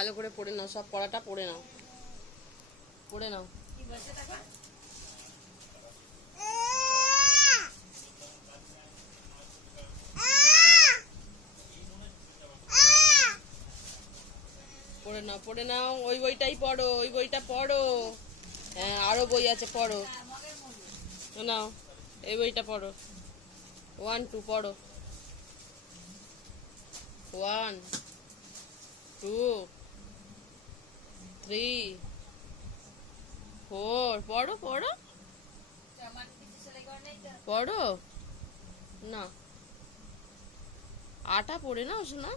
ভালো করে পড়ে নাও, সব পড়াটা পড়ে নাও, পড়ে নাও। পড়ে নাও, পড়ে নাও, ওই বইটাই পড়ো, ওই বইটা পড়ো। হ্যাঁ, আরো বই আছে, পড়ো। নাও, এই বইটা পড়ো। 1 2 পড়ো। 1 2 3 4 পড়ো, পড়ো, পড়ো না। আটা পড়ে নাও শোনা।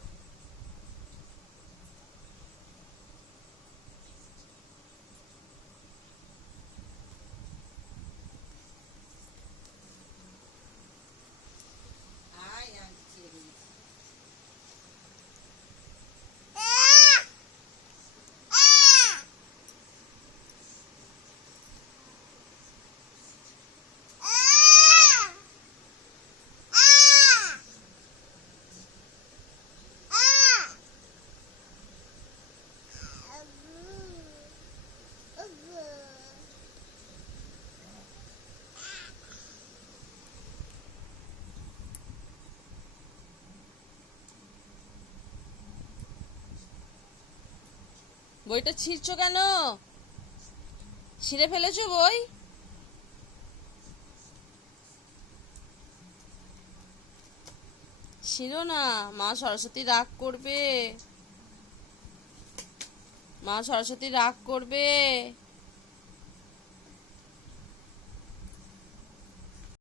বইটা ছিঁড়ছো কেন? ছিঁড়ে ফেলেছো বই? ছিঁড়ো না, মা সরস্বতী রাগ করবে, মা সরস্বতী রাগ করবে।